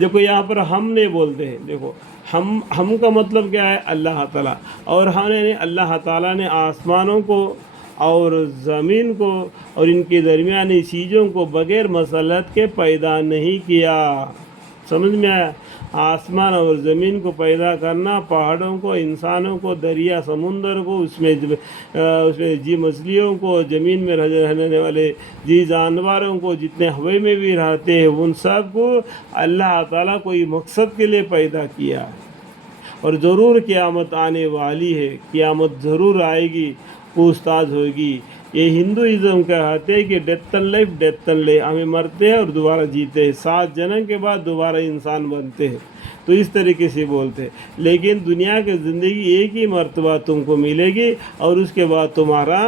دیکھو یہاں پر ہم نے بولتے ہیں، دیکھو ہم کا مطلب کیا ہے؟ اللہ تعالیٰ، اور ہم نے اللہ تعالیٰ نے آسمانوں کو اور زمین کو اور ان کے درمیانی چیزوں کو بغیر مسلط کے پیدا نہیں کیا۔ سمجھ میں آیا؟ آسمان اور زمین کو پیدا کرنا، پہاڑوں کو، انسانوں کو، دریا سمندر کو، اس میں جی مچھلیوں کو، زمین میں رہنے والے جی جانوروں کو، جتنے ہوے میں بھی رہتے ہیں، ان سب کو اللہ تعالیٰ کوئی مقصد کے لیے پیدا کیا ہے۔ اور ضرور قیامت آنے والی ہے، قیامت ضرور آئے گی، پوچھ تاچھ ہوگی۔ یہ ہندوازم کہتے ہیں کہ death and life, death and life, ہمیں مرتے ہیں اور دوبارہ جیتے ہیں، 7 جنم کے بعد دوبارہ انسان بنتے ہیں، تو اس طریقے سے بولتے ہیں۔ لیکن دنیا کی زندگی ایک ہی مرتبہ تم کو ملے گی، اور اس کے بعد تمہارا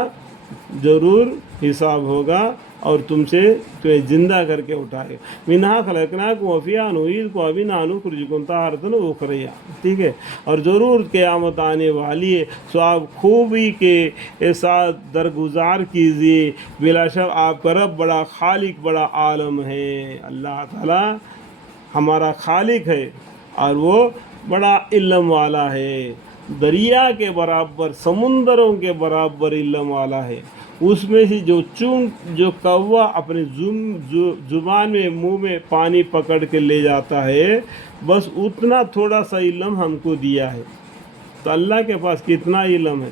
ضرور حساب ہوگا اور تمہیں زندہ کر کے اٹھائے۔ منہا خلقناکم وفیہا نعیدکم ومنہا نخرجکم تارۃ اخری، ٹھیک ہے؟ اور ضرور قیامت آنے والی ہے، سو آپ خوبی کے ساتھ درگزار کیجیے، بلا شک آپ کا رب بڑا خالق، بڑا عالم ہے۔ اللہ تعالیٰ ہمارا خالق ہے اور وہ بڑا علم والا ہے، دریا کے برابر، سمندروں کے برابر علم والا ہے۔ اس میں سے جو کوا اپنے زبان میں، منہ میں پانی پکڑ کے لے جاتا ہے، بس اتنا تھوڑا سا علم ہم کو دیا ہے۔ تو اللہ کے پاس کتنا علم ہے؟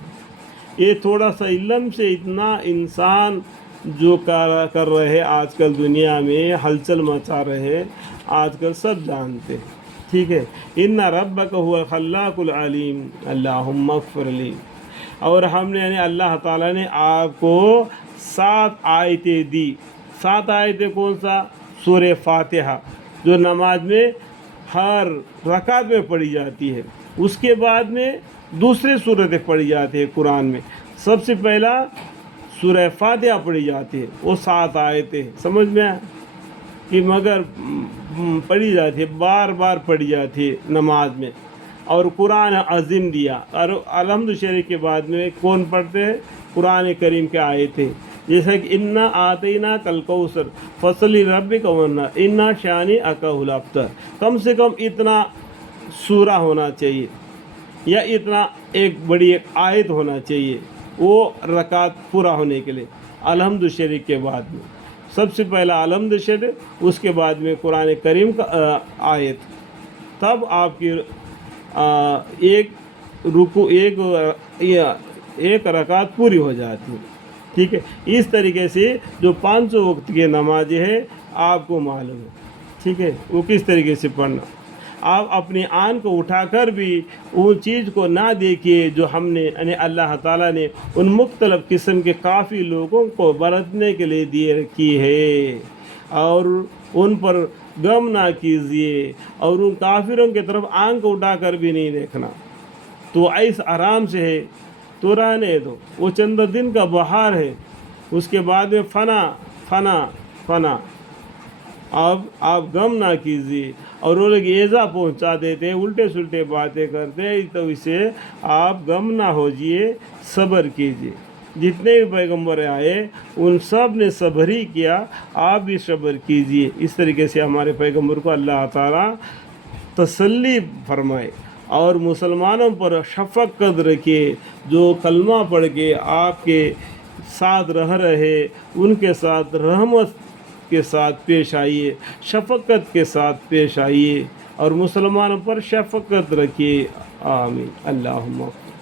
یہ تھوڑا سا علم سے اتنا انسان جو کر رہے آج کل دنیا میں ہلچل مچا رہے، آج کل سب جانتے ہیں، ٹھیک ہے؟ ان ربک هو الخلاق العلیم اللہم اغفر لی۔ اور ہم نے یعنی اللہ تعالیٰ نے آپ کو 7 آیتیں دی۔ 7 آیتیں کون سا؟ سورہ فاتحہ، جو نماز میں ہر رکعت میں پڑھی جاتی ہے۔ اس کے بعد میں دوسری صورتیں پڑھی جاتی ہے قرآن میں۔ سب سے پہلا سورہ فاتحہ پڑھی جاتی ہے، وہ 7 آیتیں، سمجھ میں آیا؟ کہ مگر پڑھی جاتی ہے، بار بار پڑھی جاتی ہے نماز میں۔ اور قرآن عظیم دیا، اور الحمد شریف کے بعد میں کون پڑھتے ہیں؟ قرآن کریم کے آیتیں، جیسے کہ انا آتیناک الکوثر فصلی ربک وانحر انا شانئک هو الابتر۔ کم سے کم اتنا سورہ ہونا چاہیے، یا اتنا ایک بڑی ایک آیت ہونا چاہیے وہ رکعت پورا ہونے کے لیے۔ الحمد شریف کے بعد میں سب سے پہلا الحمد شریف، اس کے بعد میں قرآن کریم کا آیت، تب آپ کی ایک رکوع، ایک رکعت پوری ہو جاتی ہے، ٹھیک ہے؟ اس طریقے سے جو 500 وقت کی نمازیں ہیں آپ کو معلوم ہے، ٹھیک ہے؟ وہ کس طریقے سے پڑھنا۔ آپ اپنی آنکھ کو اٹھا کر بھی ان چیز کو نہ دیکھیے جو ہم نے یعنی اللہ تعالیٰ نے ان مختلف قسم کے کافی لوگوں کو برتنے کے لیے دیے رکھی ہے، اور ان پر غم نہ کیجیے، اور ان کافروں کی طرف آنکھ اٹھا کر بھی نہیں دیکھنا۔ تو ایس آرام سے ہے تو رہنے دو، وہ چند دن کا بہار ہے، اس کے بعد میں فنا۔ اب آپ غم نہ کیجیے، اور وہ لوگ ایزا پہنچا دیتے ہیں، الٹے سلٹے باتیں کرتے ہیں، تو اسے آپ غم نہ ہوجیے، صبر کیجیے۔ جتنے بھی پیغمبر آئے ان سب نے صبر ہی کیا، آپ بھی صبر کیجیے۔ اس طریقے سے ہمارے پیغمبر کو اللہ تعالیٰ تسلی فرمائے، اور مسلمانوں پر شفقت رکھے، جو کلمہ پڑھ کے آپ کے ساتھ رہ رہے، ان کے ساتھ رحمت کے ساتھ پیش آئیے، شفقت کے ساتھ پیش آئیے، اور مسلمانوں پر شفقت رکھیے۔ آمین۔ اللہم